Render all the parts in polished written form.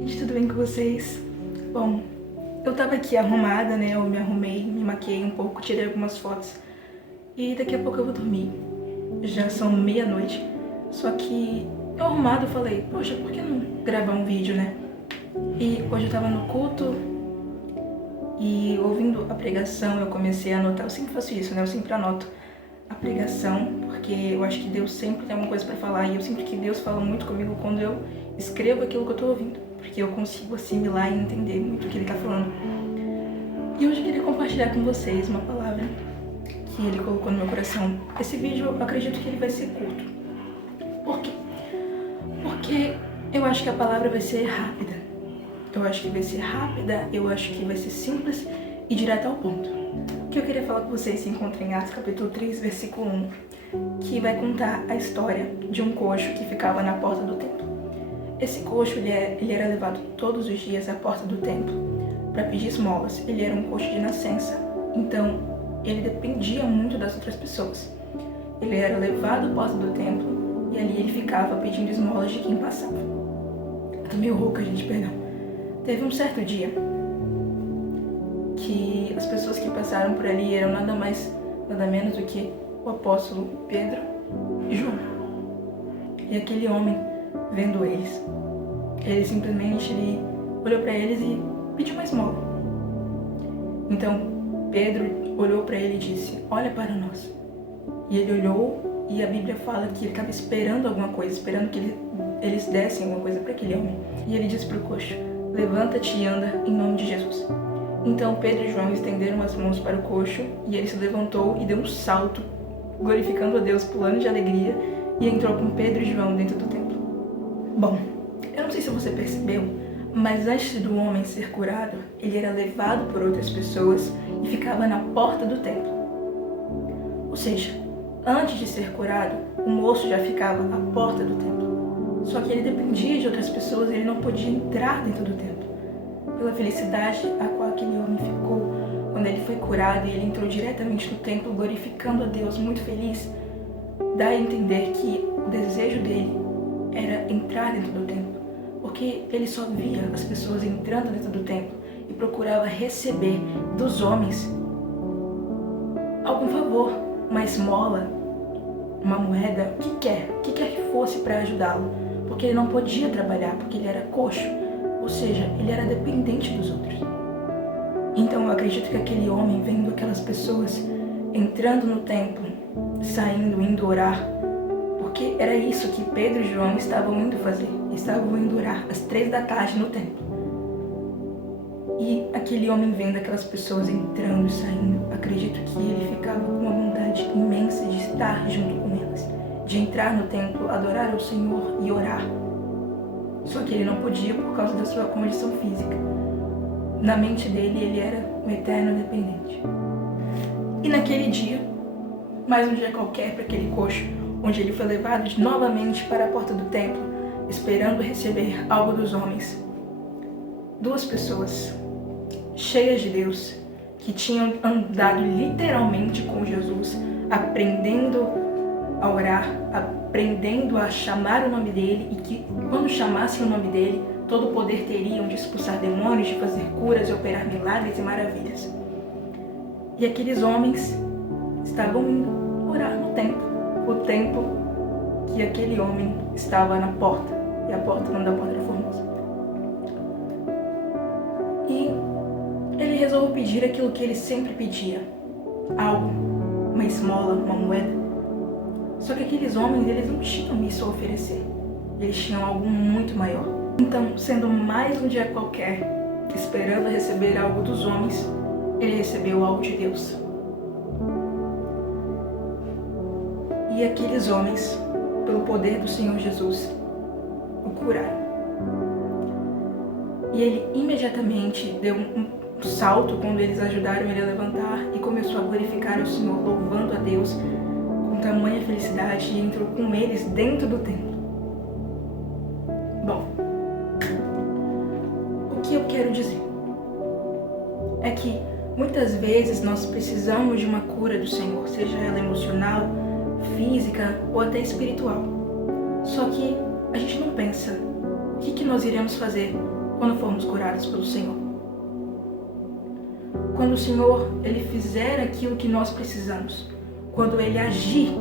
Gente, tudo bem com vocês? Bom, eu tava aqui arrumada, né? Eu me arrumei, me maquiei um pouco, tirei algumas fotos. E daqui a pouco eu vou dormir. Já são meia-noite. Só que eu arrumada eu falei, poxa, por que não gravar um vídeo, né? E hoje eu tava no culto e ouvindo a pregação eu comecei a anotar. Eu sempre faço isso, né? Eu sempre anoto a pregação, porque eu acho que Deus sempre tem alguma coisa pra falar. E eu sinto que Deus fala muito comigo quando eu escrevo aquilo que eu tô ouvindo, porque eu consigo assimilar e entender muito o que ele tá falando. E hoje eu queria compartilhar com vocês uma palavra que ele colocou no meu coração. Esse vídeo eu acredito que ele vai ser curto. Por quê? Porque eu acho que a palavra vai ser rápida. Eu acho que vai ser rápida, eu acho que vai ser simples e direta ao ponto. O que eu queria falar com vocês se encontra em Atos capítulo 3, versículo 1, que vai contar a história de um coxo que ficava na porta do templo. Esse coxo, ele era levado todos os dias à porta do templo para pedir esmolas. Ele era um coxo de nascença, então ele dependia muito das outras pessoas. Ele era levado à porta do templo e ali ele ficava pedindo esmolas de quem passava. Eu tô meio rouca, gente, perdão. Teve um certo dia que as pessoas que passaram por ali eram nada mais, nada menos do que o apóstolo Pedro e João. E aquele homem, vendo eles, ele simplesmente olhou para eles e pediu uma esmola. Então Pedro olhou para ele e disse, olha para nós. E ele olhou e a Bíblia fala que ele estava esperando alguma coisa, esperando que eles dessem alguma coisa para aquele homem. E ele disse para o coxo, levanta-te e anda em nome de Jesus. Então Pedro e João estenderam as mãos para o coxo e ele se levantou e deu um salto, glorificando a Deus, pulando de alegria, e entrou com Pedro e João dentro do templo. Bom, eu não sei se você percebeu, mas antes do homem ser curado, ele era levado por outras pessoas e ficava na porta do templo. Ou seja, antes de ser curado, o moço já ficava à porta do templo. Só que ele dependia de outras pessoas e ele não podia entrar dentro do templo. Pela felicidade a qual aquele homem ficou quando ele foi curado e ele entrou diretamente no templo glorificando a Deus, muito feliz, dá a entender que o desejo dele era entrar dentro do templo, porque ele só via as pessoas entrando dentro do templo e procurava receber dos homens algum favor, uma esmola, uma moeda, o que quer que fosse para ajudá-lo, porque ele não podia trabalhar, porque ele era coxo, ou seja, ele era dependente dos outros. Então eu acredito que aquele homem, vendo aquelas pessoas entrando no templo, saindo, indo orar, porque era isso que Pedro e João estavam indo fazer. Estavam indo orar às 3 da tarde no templo. E aquele homem vendo aquelas pessoas entrando e saindo, acredito que ele ficava com uma vontade imensa de estar junto com elas, de entrar no templo, adorar ao Senhor e orar. Só que ele não podia por causa da sua condição física. Na mente dele, ele era um eterno dependente. E naquele dia, mais um dia qualquer para aquele coxo, onde ele foi levado novamente para a porta do templo, esperando receber algo dos homens. Duas pessoas cheias de Deus, que tinham andado literalmente com Jesus, aprendendo a orar, aprendendo a chamar o nome dele, e que quando chamassem o nome dele, todo o poder teriam de expulsar demônios, de fazer curas, de operar milagres e maravilhas. E aqueles homens estavam indo orar no templo, o templo que aquele homem estava na porta, e a porta, o nome da porta era Formosa. E ele resolveu pedir aquilo que ele sempre pedia, algo, uma esmola, uma moeda. Só que aqueles homens, eles não tinham isso a oferecer, eles tinham algo muito maior. Então, sendo mais um dia qualquer, esperando receber algo dos homens, ele recebeu algo de Deus. E aqueles homens, pelo poder do Senhor Jesus, o curaram. E ele imediatamente deu um salto quando eles ajudaram ele a levantar e começou a glorificar o Senhor, louvando a Deus com tamanha felicidade, e entrou com eles dentro do templo. Bom, o que eu quero dizer é que muitas vezes nós precisamos de uma cura do Senhor, seja ela emocional, física ou até espiritual. Só que a gente não pensa, o que nós iremos fazer quando formos curados pelo Senhor. Quando o Senhor ele fizer aquilo que nós precisamos, quando Ele agir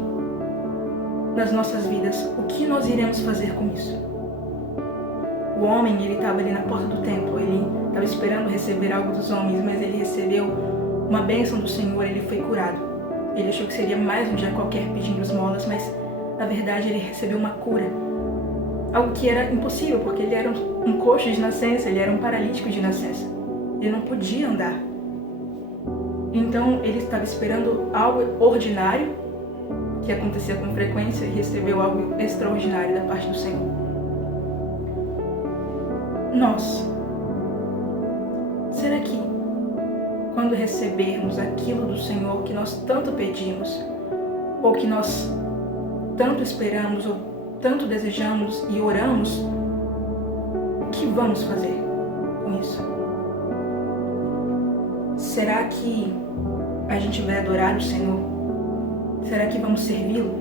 nas nossas vidas, o que nós iremos fazer com isso? O homem, ele estava ali na porta do templo, ele estava esperando receber algo dos homens, mas ele recebeu uma bênção do Senhor, ele foi curado. Ele achou que seria mais um dia qualquer pedindo esmolas, mas na verdade ele recebeu uma cura. Algo que era impossível, porque ele era um coxo de nascença, ele era um paralítico de nascença. Ele não podia andar. Então ele estava esperando algo ordinário, que acontecia com frequência, e recebeu algo extraordinário da parte do Senhor. Nós, será que quando recebermos aquilo do Senhor que nós tanto pedimos, ou que nós tanto esperamos, ou tanto desejamos e oramos, o que vamos fazer com isso? Será que a gente vai adorar o Senhor? Será que vamos servi-lo?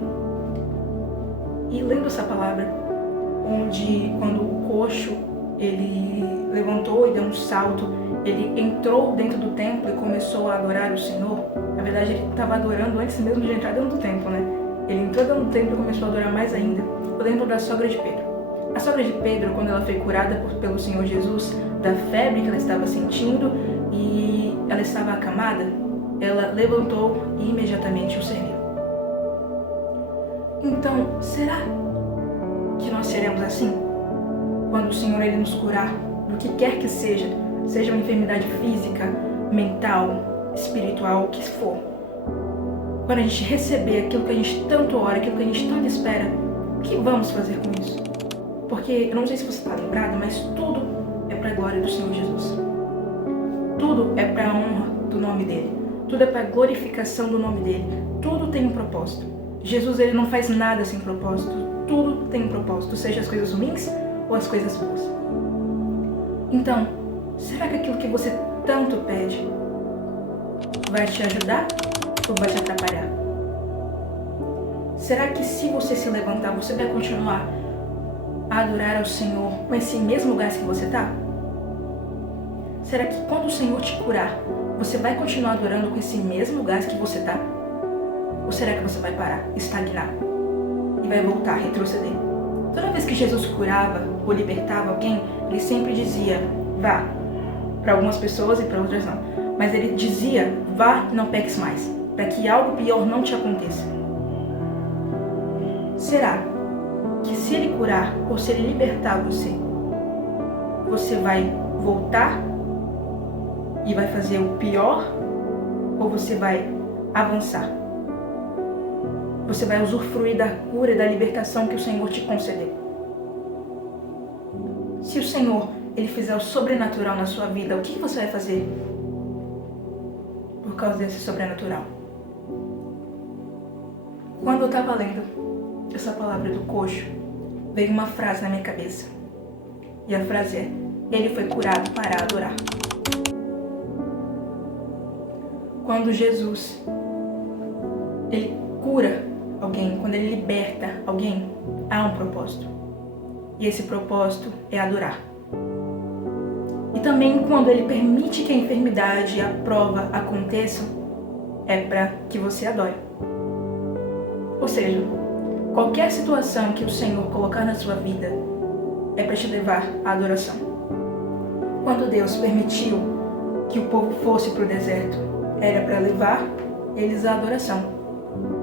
E lendo essa palavra, onde quando o coxo ele levantou e deu um salto, ele entrou dentro do templo e começou a adorar o Senhor. Na verdade, ele estava adorando antes mesmo de entrar dentro do templo, né? Ele entrou dentro do templo e começou a adorar mais ainda. Eu lembro da sogra de Pedro. A sogra de Pedro, quando ela foi curada pelo Senhor Jesus, da febre que ela estava sentindo e ela estava acamada, ela levantou e imediatamente o serviu. Então, será que nós seremos assim? Quando o Senhor ele nos curar do que quer que seja, seja uma enfermidade física, mental, espiritual, o que for. Quando a gente receber aquilo que a gente tanto ora, aquilo que a gente tanto espera, o que vamos fazer com isso? Porque, eu não sei se você está lembrado, mas tudo é para a glória do Senhor Jesus. Tudo é para a honra do nome dele. Tudo é para a glorificação do nome dele. Tudo tem um propósito. Jesus ele não faz nada sem propósito. Tudo tem um propósito, seja as coisas ruins ou as coisas boas. Então, será que aquilo que você tanto pede vai te ajudar ou vai te atrapalhar? Será que se você se levantar, você vai continuar a adorar ao Senhor com esse mesmo gás que você está? Será que quando o Senhor te curar, você vai continuar adorando com esse mesmo gás que você está? Ou será que você vai parar, estagnar e vai voltar a retroceder? Toda vez que Jesus curava ou libertava alguém, ele sempre dizia, vá. Para algumas pessoas e para outras não. Mas ele dizia, vá e não peques mais, para que algo pior não te aconteça. Será que se ele curar ou se ele libertar você, você vai voltar e vai fazer o pior ou você vai avançar? Você vai usufruir da cura e da libertação que o Senhor te concedeu. Se o Senhor ele fizer o sobrenatural na sua vida, o que você vai fazer por causa desse sobrenatural? Quando eu estava lendo essa palavra do coxo, veio uma frase na minha cabeça. E a frase é, ele foi curado para adorar. Quando Jesus ele cura alguém, quando ele liberta alguém, há um propósito. E esse propósito é adorar. E também quando ele permite que a enfermidade e a prova aconteçam, é para que você adore. Ou seja, qualquer situação que o Senhor colocar na sua vida é para te levar à adoração. Quando Deus permitiu que o povo fosse para o deserto, era para levar eles à adoração.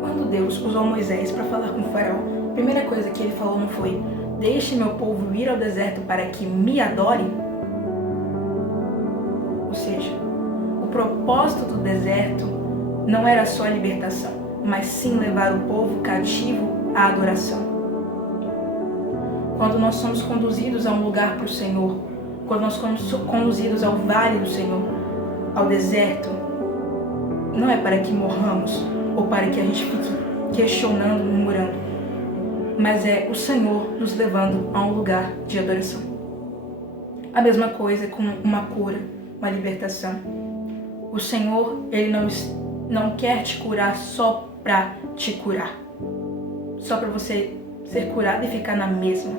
Quando Deus usou Moisés para falar com o faraó, a primeira coisa que ele falou não foi, deixe meu povo ir ao deserto para que me adore. Ou seja, o propósito do deserto não era só a libertação, mas sim levar o povo cativo à adoração. Quando nós somos conduzidos a um lugar para o Senhor, quando nós somos conduzidos ao vale do Senhor, ao deserto, não é para que morramos ou para que a gente fique questionando, murmurando, mas é o Senhor nos levando a um lugar de adoração. A mesma coisa com uma cura, uma libertação. O Senhor, ele não quer te curar só para te curar, só para você ser curado e ficar na mesma.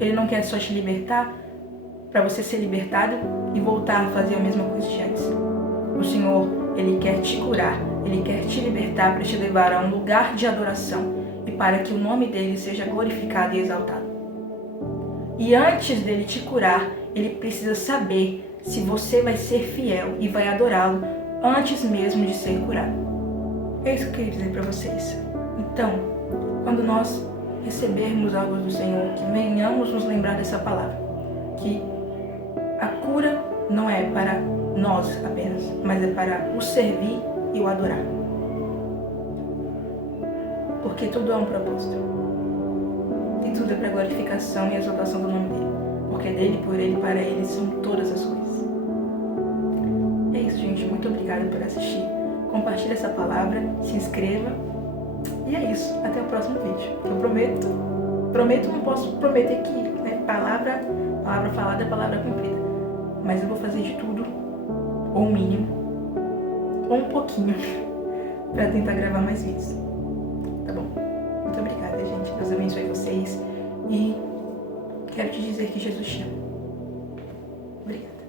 Ele não quer só te libertar para você ser libertado e voltar a fazer a mesma coisa de antes. O Senhor, Ele quer te curar, Ele quer te libertar para te levar a um lugar de adoração e para que o nome dele seja glorificado e exaltado. E antes dele te curar, Ele precisa saber se você vai ser fiel e vai adorá-lo antes mesmo de ser curado. É isso que eu queria dizer para vocês. Então, quando nós recebermos algo do Senhor, que venhamos nos lembrar dessa palavra, que a cura não é para nós apenas, mas é para o servir e o adorar. Porque tudo é um propósito. E tudo é para a glorificação e exaltação do nome dele. Porque dele, por ele, para ele são todas as coisas. É isso, gente. Muito obrigada por assistir. Compartilhe essa palavra, se inscreva. E é isso. Até o próximo vídeo. Eu prometo, não posso prometer que palavra falada é palavra cumprida. Mas eu vou fazer de tudo, ou o mínimo, ou um pouquinho, para tentar gravar mais vídeos. Tá bom? Muito obrigada, gente. Deus abençoe vocês. E quero te dizer que Jesus te ama. Obrigada.